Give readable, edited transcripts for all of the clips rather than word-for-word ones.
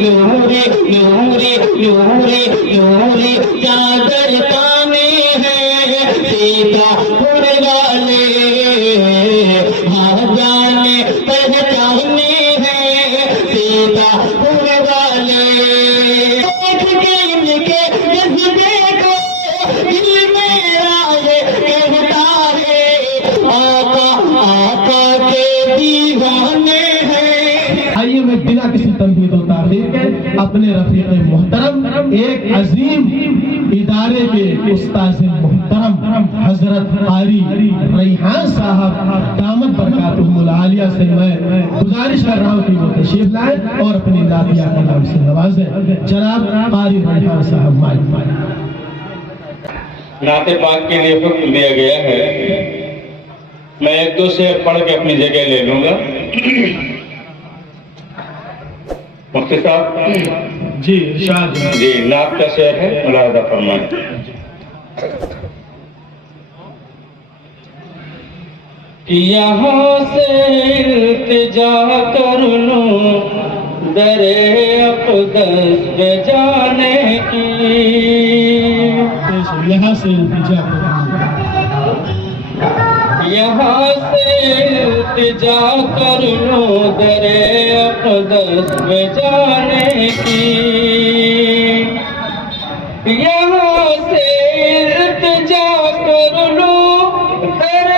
نوری نوری نوری نوری چادر تانے ہیں سیتا پور والے ہاں جانے پہچانے ہیں سیتا پور والے دیکھ کے ان کے جذبے کو دل میرا یہ کہتا ہے آقا آقا کے دیوانے ہیں۔ آئیے میں بنا کسی تمہید و تاخیر کے اپنے رفیق محترم ایک عظیم ادارے کے استاذ محترم حضرت قاری ریحان صاحب دامت برکاتہم العالیہ سے میں گزارش کر رہا ہوں کہ وہ تشریف لائیں اور اپنی نعتیہ کلام سے نوازیں۔ جناب قاری ریحان صاحب مائک۔ نعت پاک کے لیے حکم دیا گیا ہے، میں ایک دو شعر پڑھ کے اپنی جگہ لے لوں گا۔ مفتی صاحب جی ارشاد جی نعت کا شعر ہے، ملاحظہ فرمائیں۔ یہاں سے التجا کر لوں در اقدس پہ جانے کی، یہاں سے التجا یہاں سے التجا کر لوں در اقدس پہ جانے کی، یہاں سے التجا کر لوں در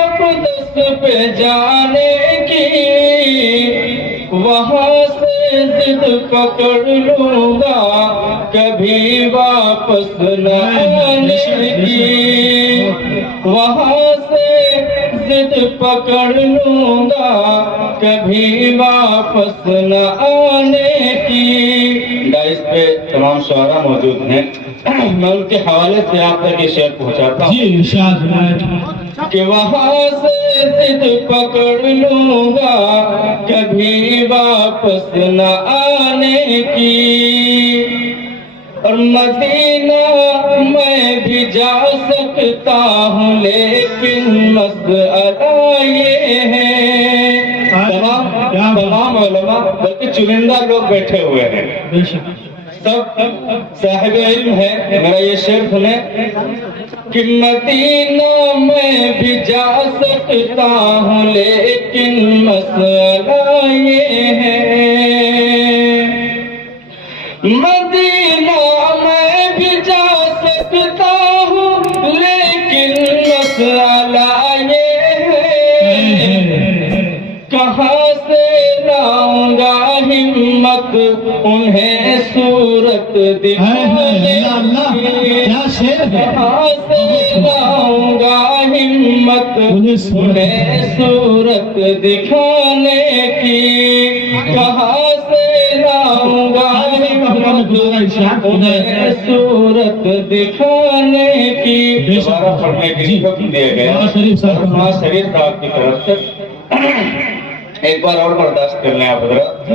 اقدس پہ جانے کی، وہاں سے ضد پکڑ لوں گا کبھی واپس نہ آنے کی، وہاں سے ضد پکڑ لوں گا کبھی واپس نہ آنے کی۔ ڈائس پہ تمام شعراء موجود ہیں، میں ان کے حوالے سے آپ تک یہ شعر پہنچاتا ہوں۔ جی ارشاد کہ وہاں سے ضد پکڑ لوں گا کبھی واپس نہ آنے کی، اور مدینہ میں بھی جا سکتا ہوں لیکن مسئلہ یہ ہے، تمام علماء بلکہ چنندہ لوگ بیٹھے ہوئے ہیں، سب صاحب علم ہے، میرا یہ شعر سنیں کہ مدینہ میں بھی جا سکتا ہوں لیکن مسئلہ یہ ہے، مدینہ میں بھی جا سکتا ہوں لیکن مسئلہ یہ ہے، کہاں سے لاؤں گا ہمت انہیں صورت دکھانے کی، کہاں سے لاؤں گا ہمت انہیں صورت دکھانے کی، کہاں سے لاؤں گا ہمت انہیں صورت دکھانے کی۔ دوبارہ پڑھنے کے لیے حکم دیا گیا شریف صاحب کی طرف سے، ایک بار اور برداشت کر لیں آپ حضرات۔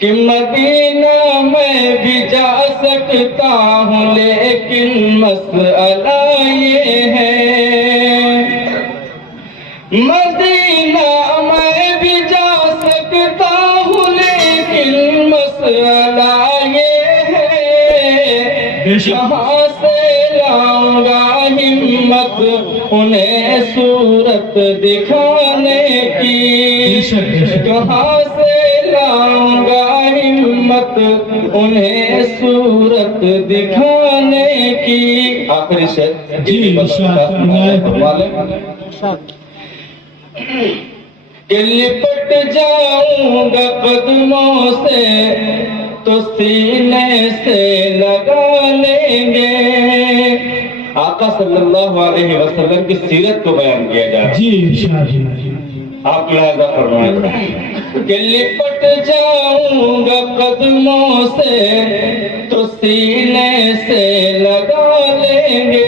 کہ مدینہ میں بھی جا سکتا ہوں لیکن مسئلہ یہ ہے، مدینہ میں بھی جا سکتا ہوں لیکن مسئلہ یہ ہے، کہاں سے لاؤں گا ہمت انہیں صورت دکھانے کی، کہاں سے لاؤں گا ہمت انہیں صورت دکھانے کی۔ آخری شعر جی کہ لپٹ جاؤں گا قدموں سے تو سینے سے لگا لیں گے، آقا صلی اللہ علیہ وسلم کی سیرت کو بیان کیا جا رہا ہے۔ جی آپ لہذا فرمائیں کہ لپٹ جاؤں گا قدموں سے تو سینے سے لگا لیں گے،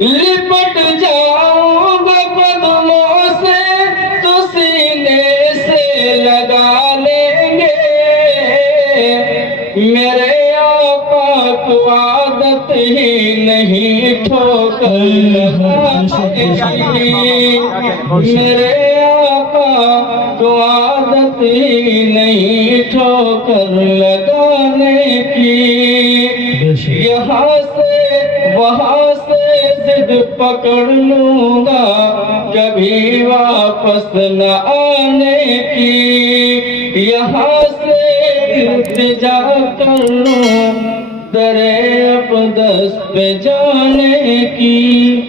لپٹ جاؤں گا قدموں سے تو سینے سے لگا لیں گے، میرے آقا کو عادت ہی نہیں ٹھوکر لگانے کی میرے آقا کو عادت ہی نہیں ٹھوکر لگانے کی یہاں سے وہاں سے ضد پکڑ لوں گا کبھی واپس نہ آنے کی یہاں سے التجا کر لوں درے اقدس پہ جانے کی